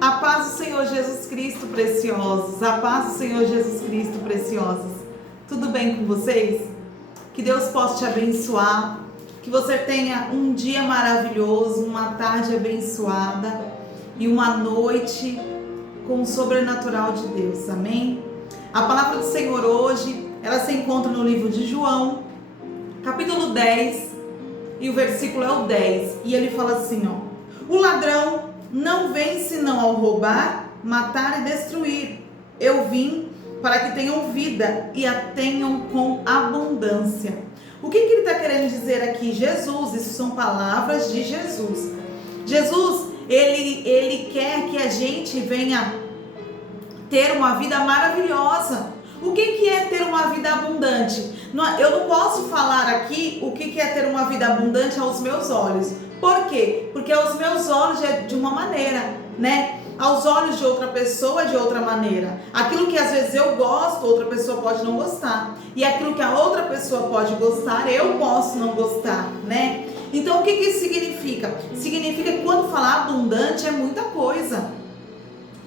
A paz do Senhor Jesus Cristo, preciosos. A paz do Senhor Jesus Cristo, preciosos. Tudo bem com vocês? Que Deus possa te abençoar. Que você tenha um dia maravilhoso, uma tarde abençoada e uma noite com o sobrenatural de Deus. Amém? A palavra do Senhor hoje, ela se encontra no livro de João, capítulo 10, e o versículo é o 10. E ele fala assim, ó: o ladrão não vem senão ao roubar, matar e destruir. Eu vim para que tenham vida e a tenham com abundância. O que ele está querendo dizer aqui? Jesus, isso são palavras de Jesus. Jesus, ele quer que a gente venha ter uma vida maravilhosa. O que é ter uma vida abundante? Eu não posso falar aqui o que é ter uma vida abundante aos meus olhos. Por quê? Porque aos meus olhos é de uma maneira, né? Aos olhos de outra pessoa é de outra maneira. Aquilo que às vezes eu gosto, outra pessoa pode não gostar. E aquilo que a outra pessoa pode gostar, eu posso não gostar, né? Então o que isso significa? Significa que quando falar abundante é muita coisa,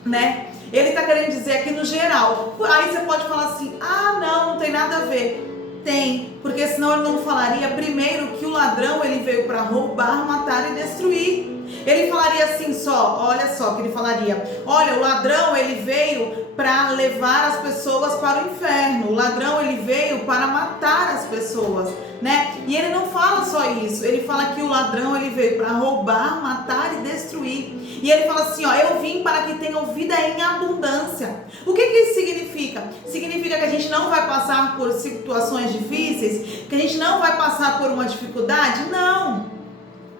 né? Ele está querendo dizer aqui no geral. Aí você pode falar assim, não tem nada a ver. Tem, porque senão ele não falaria primeiro que o ladrão ele veio para roubar, matar e destruir. Ele falaria assim só, olha só que ele falaria, olha, o ladrão ele veio para levar as pessoas para o inferno, o ladrão ele veio para matar as pessoas, né? E ele não fala só isso, ele fala que o ladrão ele veio para roubar, matar e destruir. E ele fala assim, ó, eu vim para que tenham vida em abundância. O que isso significa? Significa que a gente não vai passar por situações difíceis, que a gente não vai passar por uma dificuldade? Não.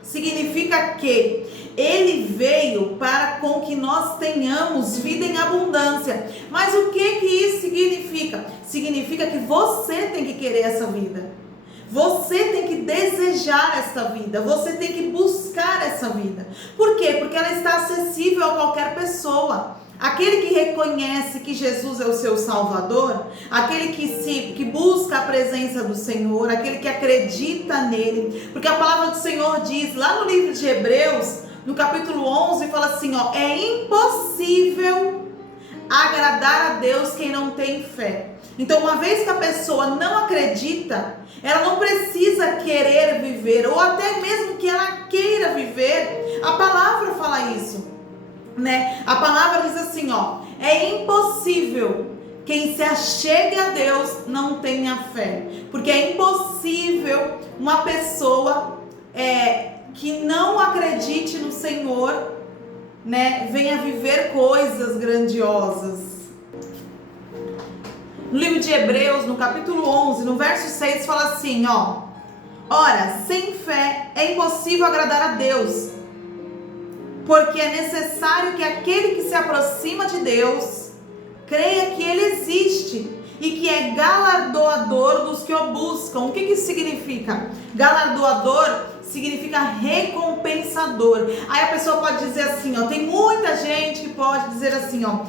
Significa que ele veio para com que nós tenhamos vida em abundância. Mas o que isso significa? Significa que você tem que querer essa vida. Você tem que desejar essa vida, você tem que buscar essa vida. Por quê? Porque ela está acessível a qualquer pessoa. Aquele que reconhece que Jesus é o seu Salvador, aquele que busca a presença do Senhor, aquele que acredita nele, porque a palavra do Senhor diz lá no livro de Hebreus, no capítulo 11, fala assim, ó, é impossível agradar a Deus quem não tem fé. Então, uma vez que a pessoa não acredita, ela não precisa querer viver, ou até mesmo que ela queira viver, a palavra fala isso, né? A palavra diz assim, ó, é impossível quem se achegue a Deus não tenha fé, porque é impossível uma pessoa que não acredite no Senhor, né, venha viver coisas grandiosas. No livro de Hebreus, no capítulo 11, no verso 6, fala assim, ó: ora, sem fé é impossível agradar a Deus, porque é necessário que aquele que se aproxima de Deus creia que Ele existe e que é galardoador dos que o buscam. O que isso significa? Galardoador significa recompensador. Aí a pessoa pode dizer assim, ó, tem muita gente que pode dizer assim, ó,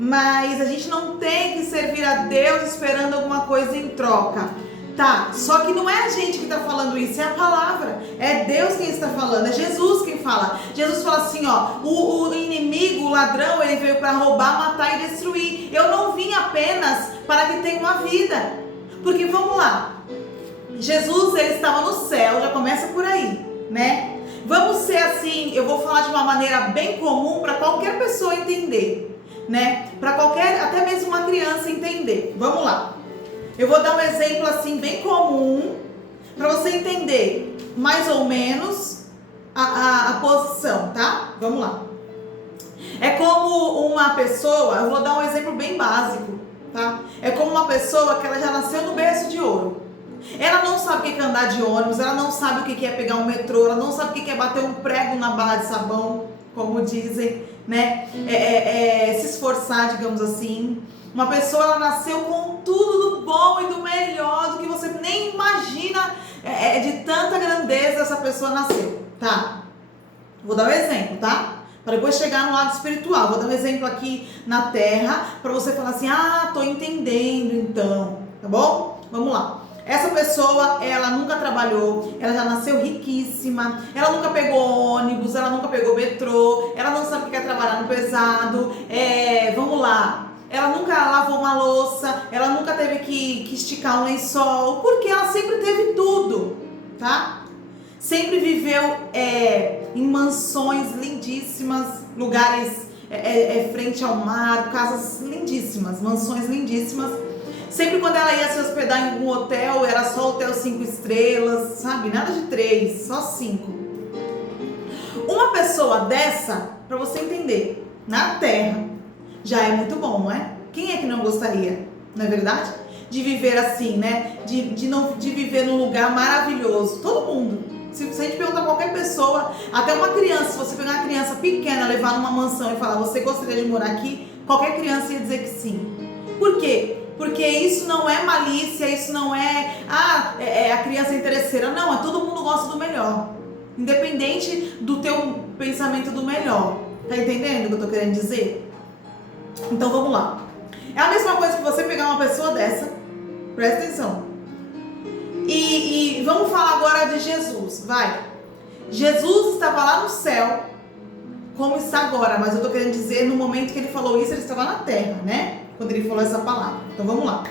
mas a gente não tem que servir a Deus esperando alguma coisa em troca. Tá, só que não é a gente que está falando isso, é a palavra. É Deus quem está falando, é Jesus quem fala. Jesus fala assim, ó, o inimigo, o ladrão, ele veio para roubar, matar e destruir. Eu não vim apenas para que tenha uma vida. Porque vamos lá, Jesus ele estava no céu, já começa por aí, né? Vamos ser assim, eu vou falar de uma maneira bem comum para qualquer pessoa entender, né? Para qualquer, até mesmo uma criança entender. Vamos lá. Eu vou dar um exemplo assim bem comum para você entender mais ou menos a posição, tá? Vamos lá. É como uma pessoa, eu vou dar um exemplo bem básico, tá? É como uma pessoa que ela já nasceu no berço de ouro. Ela não sabe o que é andar de ônibus, ela não sabe o que é pegar um metrô, ela não sabe o que é bater um prego na bala de sabão, como dizem, né? Se esforçar, digamos assim. Uma pessoa, ela nasceu com tudo do bom e do melhor, do que você nem imagina, de tanta grandeza essa pessoa nasceu, tá? Vou dar um exemplo, tá? Para depois chegar no lado espiritual. Vou dar um exemplo aqui na terra, para você falar assim, tô entendendo então, tá bom? Vamos lá. Essa pessoa, ela nunca trabalhou, ela já nasceu riquíssima, ela nunca pegou ônibus, ela nunca pegou metrô, ela não sabe o que é trabalhar no pesado, vamos lá, ela nunca lavou uma louça, ela nunca teve que esticar um lençol, porque ela sempre teve tudo, tá? Sempre viveu em mansões lindíssimas, lugares frente ao mar, casas lindíssimas, mansões lindíssimas. Sempre quando ela ia se hospedar em algum hotel, era só hotel 5 estrelas, sabe? Nada de 3, só 5. Uma pessoa dessa, para você entender, na Terra, já é muito bom, não é? Quem é que não gostaria, não é verdade? De viver assim, né? De viver num lugar maravilhoso. Todo mundo. Se a gente perguntar a qualquer pessoa, até uma criança, se você pegar uma criança pequena, levar numa mansão e falar, você gostaria de morar aqui? Qualquer criança ia dizer que sim. Por quê? Porque isso não é malícia, isso não é a criança interesseira. Não, todo mundo gosta do melhor. Independente do teu pensamento do melhor. Tá entendendo o que eu tô querendo dizer? Então vamos lá. É a mesma coisa que você pegar uma pessoa dessa, presta atenção. E vamos falar agora de Jesus, vai. Jesus estava lá no céu, como está agora, mas eu tô querendo dizer, no momento que ele falou isso, ele estava na terra, né? Quando ele falou essa palavra. Então vamos lá.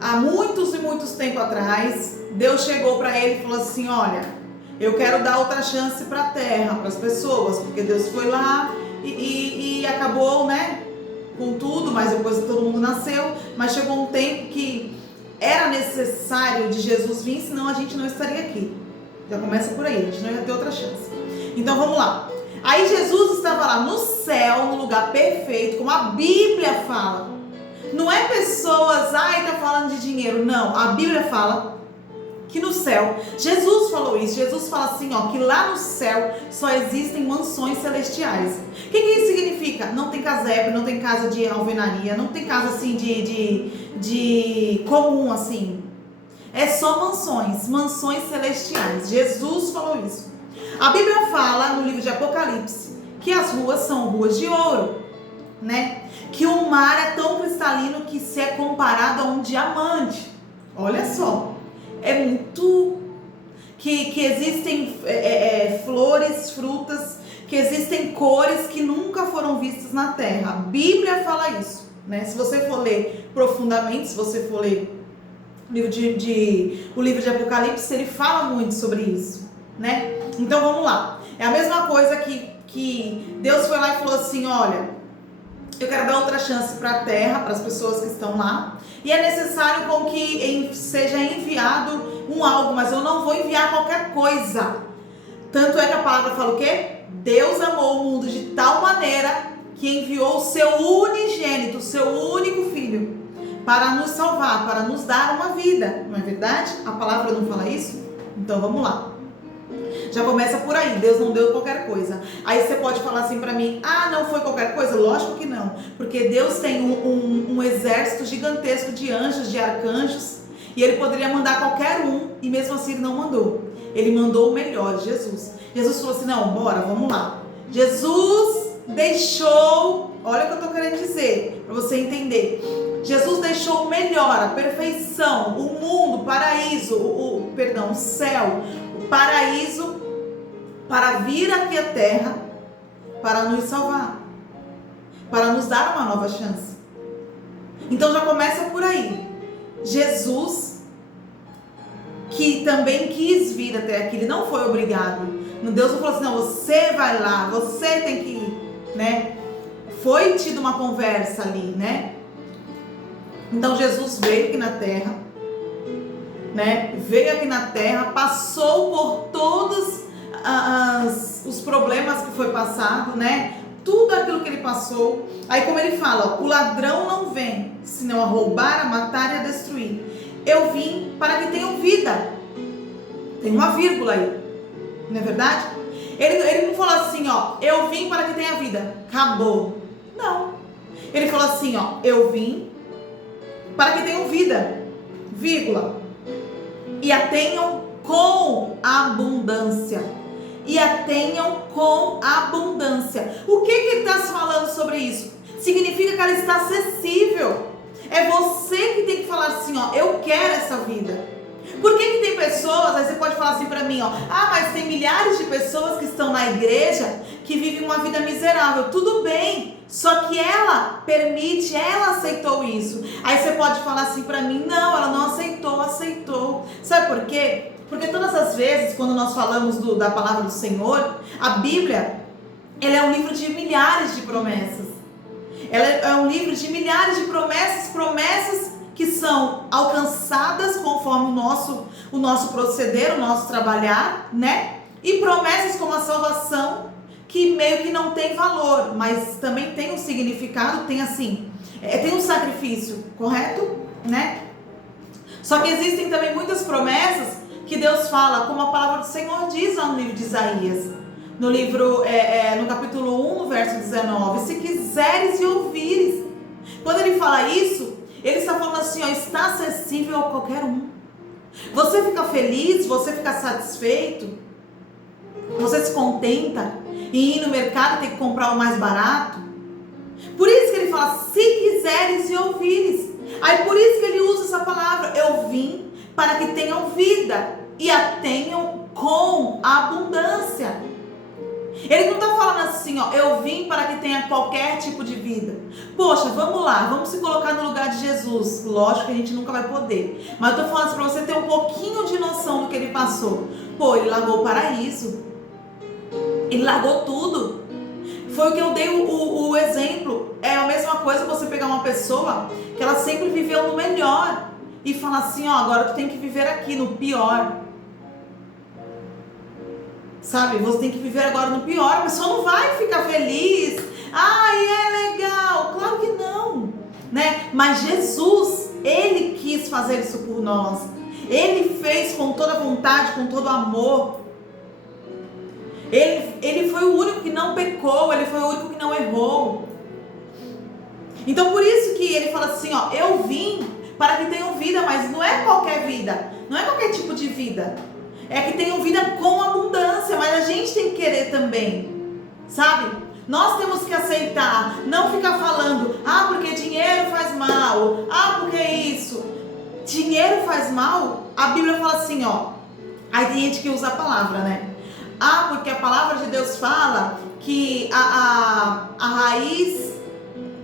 Há muitos e muitos tempos atrás, Deus chegou para ele e falou assim, olha, eu quero dar outra chance para a terra, para as pessoas, porque Deus foi lá e acabou, né, com tudo, mas depois todo mundo nasceu, mas chegou um tempo que era necessário de Jesus vir, senão a gente não estaria aqui. Já começa por aí, a gente não ia ter outra chance. Então vamos lá. Aí Jesus estava lá no céu, no lugar perfeito, como a Bíblia fala. Não é pessoas, tá falando de dinheiro. Não, a Bíblia fala que no céu, Jesus falou isso. Jesus fala assim, ó, que lá no céu só existem mansões celestiais. O que isso significa? Não tem casebre, não tem casa de alvenaria, não tem casa assim de comum assim. É só mansões celestiais. Jesus falou isso. A Bíblia fala no livro de Apocalipse que as ruas são ruas de ouro, né? Que o mar é tão cristalino que se é comparado a um diamante. Olha só, é muito... Que existem flores, frutas, que existem cores que nunca foram vistas na terra. A Bíblia fala isso, né? Se você for ler profundamente, se você for ler o livro de Apocalipse, ele fala muito sobre isso, né? Então vamos lá. É a mesma coisa que Deus foi lá e falou assim, olha, eu quero dar outra chance para a terra, para as pessoas que estão lá, e é necessário com que seja enviado algo, mas eu não vou enviar qualquer coisa. Tanto é que a palavra fala o quê? Deus amou o mundo de tal maneira que enviou o seu unigênito, o seu único filho, para nos salvar, para nos dar uma vida. Não é verdade? A palavra não fala isso? Então vamos lá. Já começa por aí, Deus não deu qualquer coisa. Aí você pode falar assim pra mim, não foi qualquer coisa? Lógico que não, porque Deus tem um exército gigantesco de anjos, de arcanjos, e ele poderia mandar qualquer um, e mesmo assim ele não mandou. Ele mandou o melhor, Jesus. Jesus falou assim, não, bora, vamos lá. Jesus deixou, olha o que eu tô querendo dizer, pra você entender. Jesus deixou o melhor, a perfeição, o mundo, o paraíso, o céu, o paraíso, para vir aqui à terra, para nos salvar, para nos dar uma nova chance. Então já começa por aí. Jesus, que também quis vir até aqui, ele não foi obrigado. Deus não falou assim, não, você vai lá, você tem que ir, né? Foi tido uma conversa ali, né? Então Jesus veio aqui na terra, né? Veio aqui na terra, passou por todos os problemas que foi passado, né? Tudo aquilo que ele passou. Aí como ele fala, ó, o ladrão não vem, senão a roubar, a matar e a destruir. Eu vim para que tenham vida. Tem uma vírgula aí, não é verdade? Ele não falou assim, ó, eu vim para que tenha vida. Acabou. Não. Ele falou assim, ó, eu vim para que tenham vida, vírgula, e a tenham com abundância. E a tenham com abundância. O que está se falando sobre isso? Significa que ela está acessível. É você que tem que falar assim, ó, eu quero essa vida. Por que tem pessoas, aí você pode falar assim pra mim, ó, mas tem milhares de pessoas que estão na igreja que vivem uma vida miserável. Tudo bem, só que ela permite, ela aceitou isso. Aí você pode falar assim pra mim, não, ela não aceitou, aceitou. Sabe por quê? Porque todas as vezes, quando nós falamos da palavra do Senhor, a Bíblia, ela é um livro de milhares de promessas. Ela é um livro de milhares de promessas que são alcançadas conforme o nosso proceder, o nosso trabalhar, né? E promessas como a salvação, que meio que não tem valor, mas também tem um significado, tem assim, tem um sacrifício, correto? Né? Só que existem também muitas promessas que Deus fala, como a palavra do Senhor diz lá no livro de Isaías, no livro, no capítulo 1, no verso 19, se quiseres e ouvires. Quando ele fala isso, ele está falando assim, ó, está acessível a qualquer um. Você fica feliz, você fica satisfeito, você se contenta em ir no mercado e ter que comprar o mais barato. Por isso que ele fala, se quiseres e ouvires. Aí por isso que ele usa essa palavra, eu vim para que tenham vida e a tenham com abundância. Ele não está falando assim, ó, eu vim para que tenha qualquer tipo de vida. Poxa, vamos lá, vamos se colocar no lugar de Jesus. Lógico que a gente nunca vai poder. Mas eu estou falando assim para você ter um pouquinho de noção do que ele passou. Pô, ele largou o paraíso. Ele largou tudo. Foi o que eu dei o exemplo. É a mesma coisa você pegar uma pessoa que ela sempre viveu no melhor e falar assim, ó, agora tu tem que viver aqui no pior. Sabe, você tem que viver agora no pior, a pessoa não vai ficar feliz. É legal, claro que não, né? Mas Jesus, ele quis fazer isso por nós. Ele fez com toda a vontade, com todo amor. Ele foi o único que não pecou, ele foi o único que não errou. Então por isso que ele fala assim, ó, eu vim para que tenham vida, mas não é qualquer vida, não é qualquer tipo de vida. É que tenham vida com abundância, mas a gente tem que querer também, sabe? Nós temos que aceitar, não ficar falando, porque dinheiro faz mal, porque isso. Dinheiro faz mal? A Bíblia fala assim, ó, aí tem gente que usa a palavra, né? Porque a palavra de Deus fala que a raiz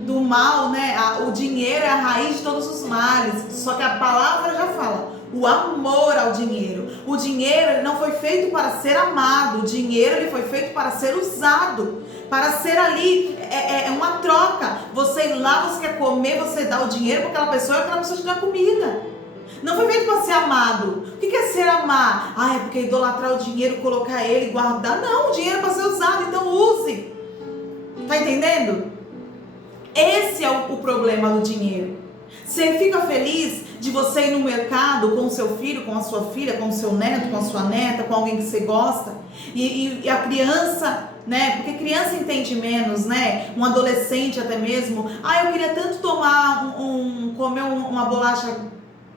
do mal, né? O dinheiro é a raiz de todos os males, só que a palavra já fala, o amor ao dinheiro. O dinheiro ele não foi feito para ser amado. O dinheiro ele foi feito para ser usado, para ser ali, é uma troca. Você ir lá, você quer comer, você dá o dinheiro para aquela pessoa e aquela pessoa te dá comida. Não foi feito para ser amado. O que é ser amar? É porque idolatrar o dinheiro, colocar ele e guardar. Não, o dinheiro é para ser usado, então use. Tá entendendo? Esse é o problema do dinheiro. Você fica feliz de você ir no mercado com o seu filho, com a sua filha, com o seu neto, com a sua neta, com alguém que você gosta, e a criança, né, porque criança entende menos, né, um adolescente até mesmo, eu queria tanto tomar comer uma bolacha,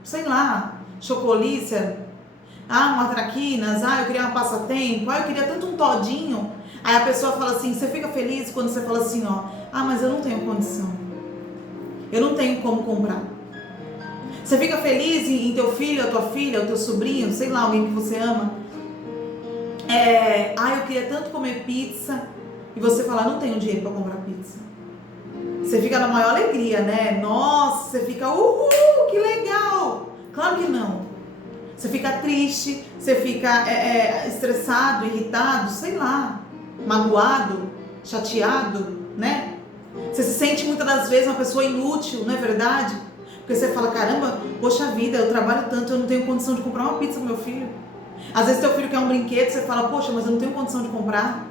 sei lá, chocolícia, uma traquinas, eu queria uma passatempo, eu queria tanto um todinho. Aí a pessoa fala assim, você fica feliz quando você fala assim, mas eu não tenho condição. Eu não tenho como comprar. Você fica feliz em teu filho, a tua filha, o teu sobrinho, sei lá, alguém que você ama. Eu queria tanto comer pizza. E você fala, não tenho dinheiro para comprar pizza. Você fica na maior alegria, né? Nossa, você fica, uhul, que legal. Claro que não. Você fica triste, você fica estressado, irritado, sei lá, magoado, chateado, né? Você se sente muitas das vezes uma pessoa inútil, não é verdade? Porque você fala, caramba, poxa vida, eu trabalho tanto, eu não tenho condição de comprar uma pizza pro meu filho. Às vezes teu filho quer um brinquedo, você fala, poxa, mas eu não tenho condição de comprar.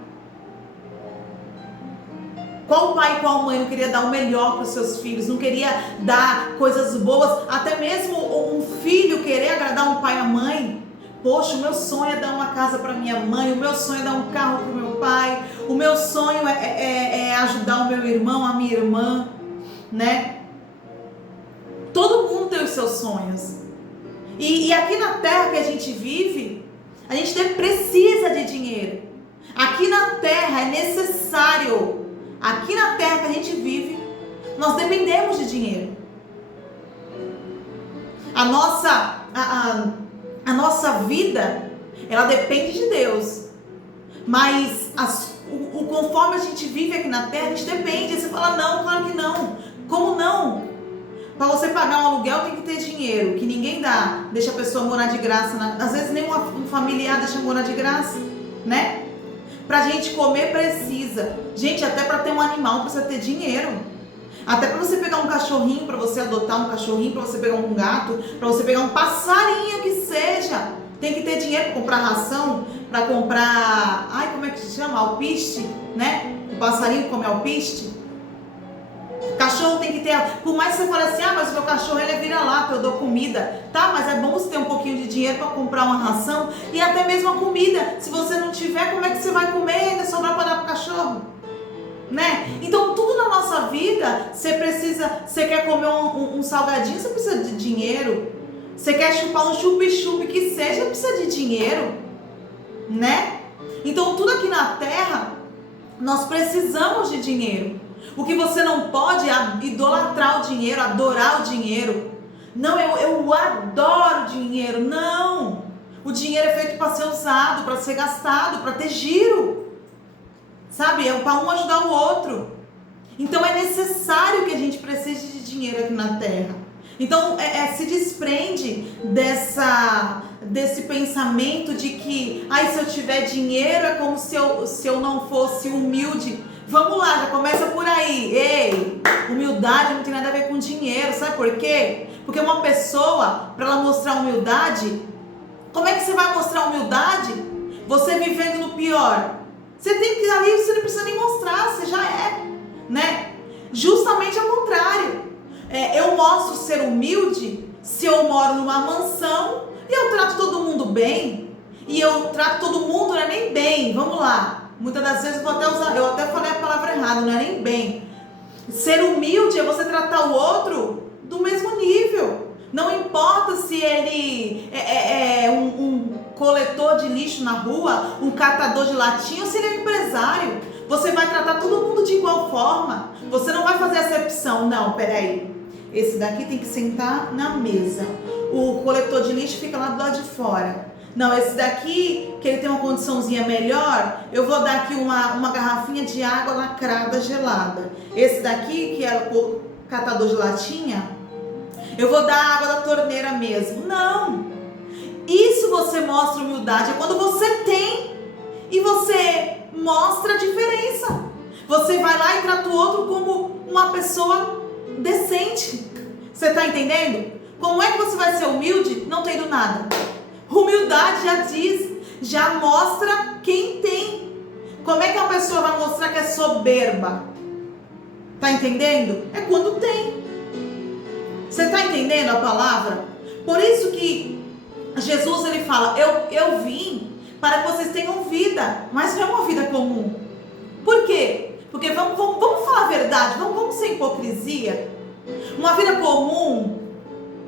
Qual pai e qual mãe não queria dar o melhor para os seus filhos, não queria dar coisas boas, até mesmo um filho querer agradar um pai e a mãe? Poxa, o meu sonho é dar uma casa para minha mãe, o meu sonho é dar um carro para o meu pai, o meu sonho é ajudar o meu irmão, a minha irmã, né? Todo mundo tem os seus sonhos. E aqui na terra que a gente vive, a gente precisa de dinheiro. Aqui na terra é necessário. Aqui na terra que a gente vive, nós dependemos de dinheiro. A nossa vida, ela depende de Deus. Mas conforme a gente vive aqui na terra, a gente depende. Aí você fala, não, claro que não. Como não? Para você pagar um aluguel tem que ter dinheiro, que ninguém dá, deixa a pessoa morar de graça. Às vezes nem um familiar deixa morar de graça, né? Pra gente comer precisa. Gente, até para ter um animal precisa ter dinheiro. Até para você pegar um cachorrinho, para você adotar um cachorrinho, para você pegar um gato, para você pegar um passarinho que seja, tem que ter dinheiro para comprar ração, para comprar, como é que se chama? Alpiste, né? O passarinho come alpiste. Cachorro tem que ter, por mais que você fale assim, mas o meu cachorro ele é vira-lata, eu dou comida, tá? Mas é bom você ter um pouquinho de dinheiro para comprar uma ração e até mesmo a comida. Se você não tiver, como é que você vai comer e ainda sobrar para dar pro cachorro? Né? Então tudo na nossa vida, você quer comer um salgadinho, você precisa de dinheiro. Você quer chupar um chup-chup que seja, precisa de dinheiro, né? Então tudo aqui na terra, nós precisamos de dinheiro. O que você não pode é idolatrar o dinheiro, adorar o dinheiro. Não, eu adoro dinheiro. Não! O dinheiro é feito para ser usado, para ser gastado, para ter giro. Sabe? É para um ajudar o outro. Então é necessário que a gente precise de dinheiro aqui na terra. Então se desprende desse pensamento de que se eu tiver dinheiro é como se eu não fosse humilde. Vamos lá, já começa por aí. Ei, humildade não tem nada a ver com dinheiro, sabe por quê? Porque uma pessoa, para ela mostrar humildade, como é que você vai mostrar humildade? Você vivendo no pior. Você tem que ir ali, você não precisa nem mostrar, você já é, né? Justamente ao contrário. Eu mostro ser humilde se eu moro numa mansão e eu trato todo mundo bem. E eu trato todo mundo, não é nem bem, vamos lá. Muitas das vezes eu até falei a palavra errada, não é nem bem. Ser humilde é você tratar o outro do mesmo nível. Não importa se ele é um coletor de lixo na rua, um catador de latinha, ou se ele é um empresário. Você vai tratar todo mundo de igual forma. Você não vai fazer acepção. Não, peraí. Esse daqui tem que sentar na mesa. O coletor de lixo fica lá do lado de fora. Não, esse daqui, que ele tem uma condiçãozinha melhor, eu vou dar aqui uma garrafinha de água lacrada gelada. Esse daqui, que é o catador de latinha, eu vou dar água da torneira mesmo. Não! Isso você mostra humildade, é quando você tem e você mostra a diferença. Você vai lá e trata o outro como uma pessoa decente. Você está entendendo? Como é que você vai ser humilde não tendo nada? Humildade já diz, já mostra quem tem. Como é que a pessoa vai mostrar que é soberba? Tá entendendo? É quando tem. Você tá entendendo a palavra? Por isso que Jesus ele fala, eu vim para que vocês tenham vida, mas não é uma vida comum. Por quê? Porque vamos falar a verdade, vamos sem hipocrisia. Uma vida comum,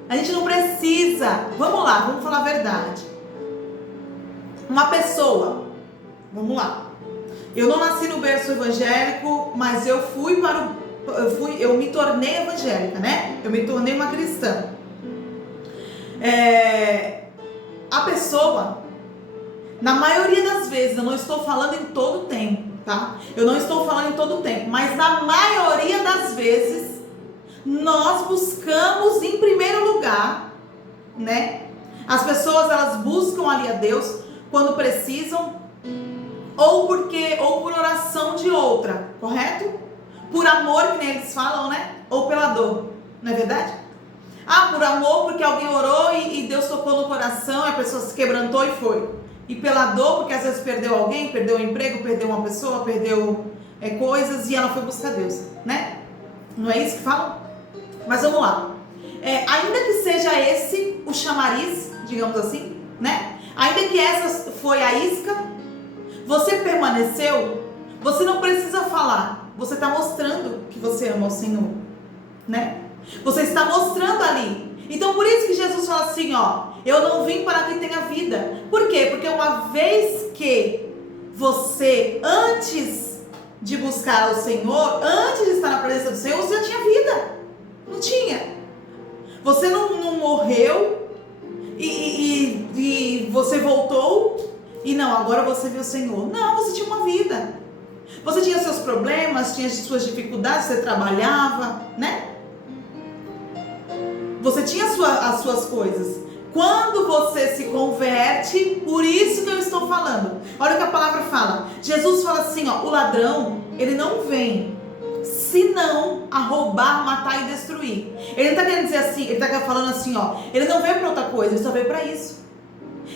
a gente não precisa. Vamos lá, vamos falar a verdade. Uma pessoa, vamos lá. Eu não nasci no berço evangélico, mas eu me tornei evangélica, né? Eu me tornei uma cristã. A pessoa, na maioria das vezes, eu não estou falando em todo o tempo, tá? Eu não estou falando em todo o tempo, mas na maioria das vezes, nós buscamos em primeiro lugar, né? As pessoas, elas buscam ali a Deus quando precisam, ou por oração de outra, correto? Por amor, que nem eles falam, né? Ou pela dor, não é verdade? Por amor, porque alguém orou e Deus tocou no coração, a pessoa se quebrantou e foi. E pela dor, porque às vezes perdeu alguém, perdeu o emprego, perdeu uma pessoa, perdeu coisas e ela foi buscar Deus, né? Não é isso que falam? Mas vamos lá. Ainda que seja esse o chamariz, digamos assim, né? Ainda que essa foi a isca, você permaneceu, você não precisa falar. Você está mostrando que você ama o Senhor, né? Você está mostrando ali. Então por isso que Jesus fala assim, eu não vim para que tenha vida. Por quê? Porque uma vez que você, antes de buscar o Senhor, antes de estar na presença do Senhor, você já tinha vida. Não tinha. Você não morreu e você voltou e não, agora você viu o Senhor. Não, você tinha uma vida. Você tinha seus problemas, tinha suas dificuldades, você trabalhava, né? Você tinha as suas coisas. Quando você se converte, por isso que eu estou falando. Olha o que a palavra fala. Jesus fala assim, ó, o ladrão, ele não vem senão a roubar, matar e destruir. Ele não está querendo dizer assim, ele está falando assim, ó, ele não veio para outra coisa, ele só veio para isso.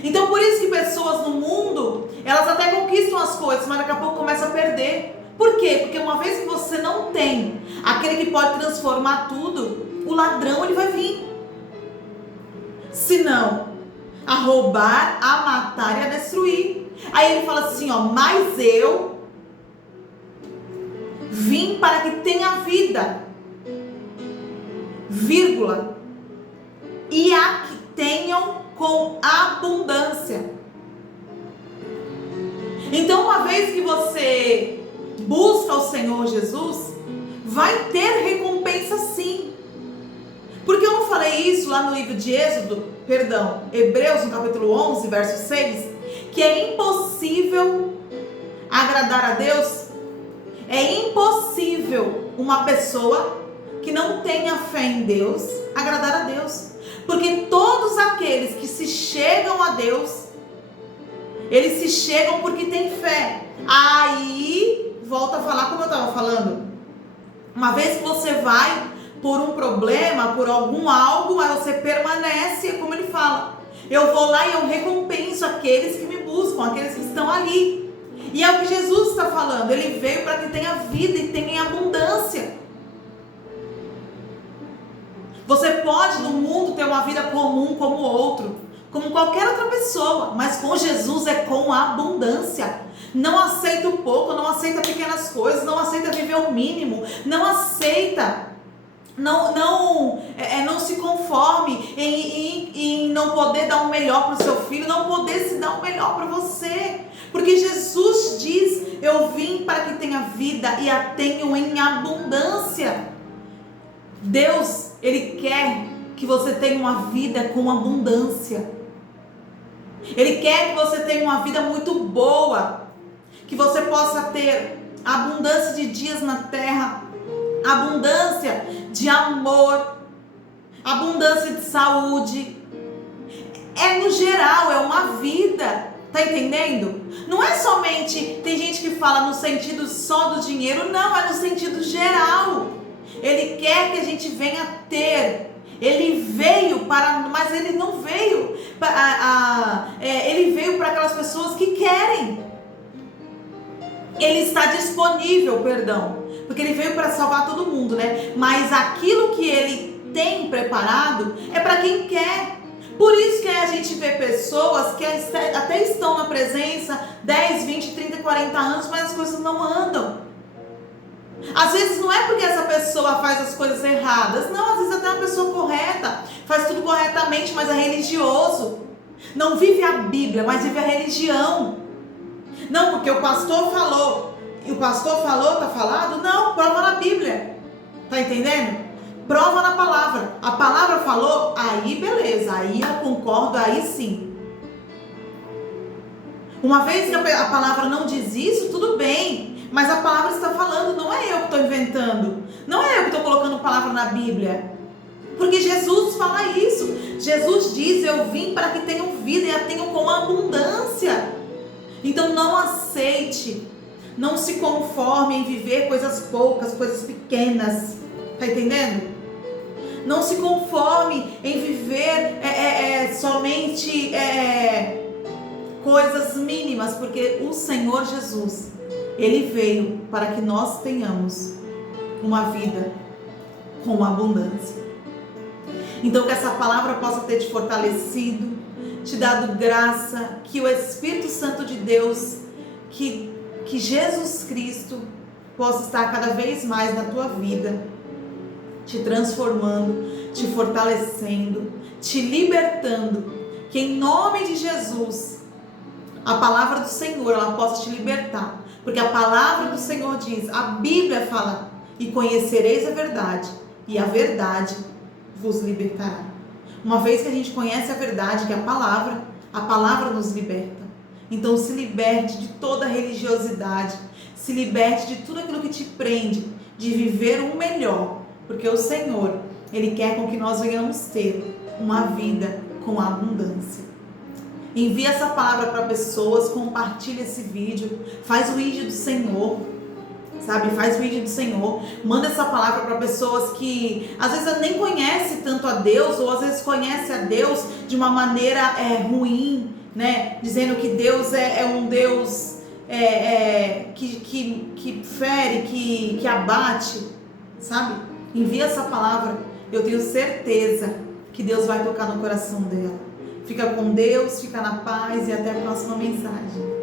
Então por isso que pessoas no mundo, elas até conquistam as coisas, mas daqui a pouco começam a perder. Por quê? Porque uma vez que você não tem aquele que pode transformar tudo, o ladrão ele vai vir. Senão, a roubar, a matar e a destruir. Aí ele fala assim, ó, mas eu vim para que tenha vida, vírgula, e a que tenham com abundância. Então, uma vez que você busca o Senhor Jesus, vai ter recompensa sim. Porque eu não falei isso lá no livro de Hebreus, no capítulo 11, verso 6, que é impossível agradar a Deus? É impossível uma pessoa que não tenha fé em Deus agradar a Deus. Porque todos aqueles que se chegam a Deus, eles se chegam porque têm fé. Aí, volta a falar como eu estava falando. Uma vez que você vai por um problema, por algum algo, aí você permanece, como ele fala. Eu vou lá e eu recompenso aqueles que me buscam, aqueles que estão ali. E é o que Jesus está falando. Ele veio para que tenha vida e tenha em abundância. Você pode no mundo ter uma vida comum como o outro, como qualquer outra pessoa, mas com Jesus é com abundância. Não aceita o pouco, não aceita pequenas coisas, não aceita viver o mínimo, não aceita, não se conforme em não poder dar o melhor para o seu filho, não poder se dar o melhor para você. Porque Jesus diz, eu vim para que tenha vida e a tenham em abundância. Deus, Ele quer que você tenha uma vida com abundância. Ele quer que você tenha uma vida muito boa, que você possa ter abundância de dias na terra, abundância de amor, abundância de saúde. É no geral, é uma vida, tá entendendo? Não é somente, tem gente que fala no sentido só do dinheiro, não, é no sentido geral. Ele quer que a gente venha ter. Ele veio para, mas ele não veio para, ele veio para aquelas pessoas que querem. Ele está disponível, porque ele veio para salvar todo mundo, né? Mas aquilo que ele tem preparado é para quem quer. Por isso que a gente vê pessoas que até estão na presença 10, 20, 30, 40 anos, mas as coisas não andam. Às vezes não é porque essa pessoa faz as coisas erradas, não, às vezes até uma pessoa correta, faz tudo corretamente, mas é religioso, não vive a Bíblia, mas vive a religião. Não, porque o pastor falou, e o pastor falou, tá falado? Não, prova na Bíblia, tá entendendo? Prova na palavra, a palavra falou, aí beleza, aí eu concordo, aí sim. Uma vez que a palavra não diz isso, tudo bem. Mas a palavra está falando, não é eu que estou inventando. Não é eu que estou colocando palavra na Bíblia. Porque Jesus fala isso. Jesus diz, eu vim para que tenham vida e a tenham com abundância. Então não aceite, não se conforme em viver coisas poucas, coisas pequenas. Está entendendo? Não se conforme em viver somente coisas mínimas. Porque o Senhor Jesus, Ele veio para que nós tenhamos uma vida com abundância. Então que essa palavra possa ter te fortalecido, te dado graça, que o Espírito Santo de Deus, que Jesus Cristo possa estar cada vez mais na tua vida, te transformando, te fortalecendo, te libertando. Que em nome de Jesus, a palavra do Senhor, ela possa te libertar. Porque a palavra do Senhor diz, a Bíblia fala, e conhecereis a verdade, e a verdade vos libertará. Uma vez que a gente conhece a verdade, que é a palavra nos liberta. Então se liberte de toda religiosidade, se liberte de tudo aquilo que te prende, de viver o melhor, porque o Senhor, Ele quer com que nós venhamos ter uma vida com abundância. Envia essa palavra para pessoas, compartilha esse vídeo, faz o ID do Senhor, sabe? Faz o ID do Senhor, manda essa palavra para pessoas que às vezes nem conhecem tanto a Deus, ou às vezes conhecem a Deus de uma maneira ruim, né? Dizendo que Deus é um Deus que fere, que abate, sabe? Envia essa palavra, eu tenho certeza que Deus vai tocar no coração dela. Fica com Deus, fica na paz e até a próxima mensagem.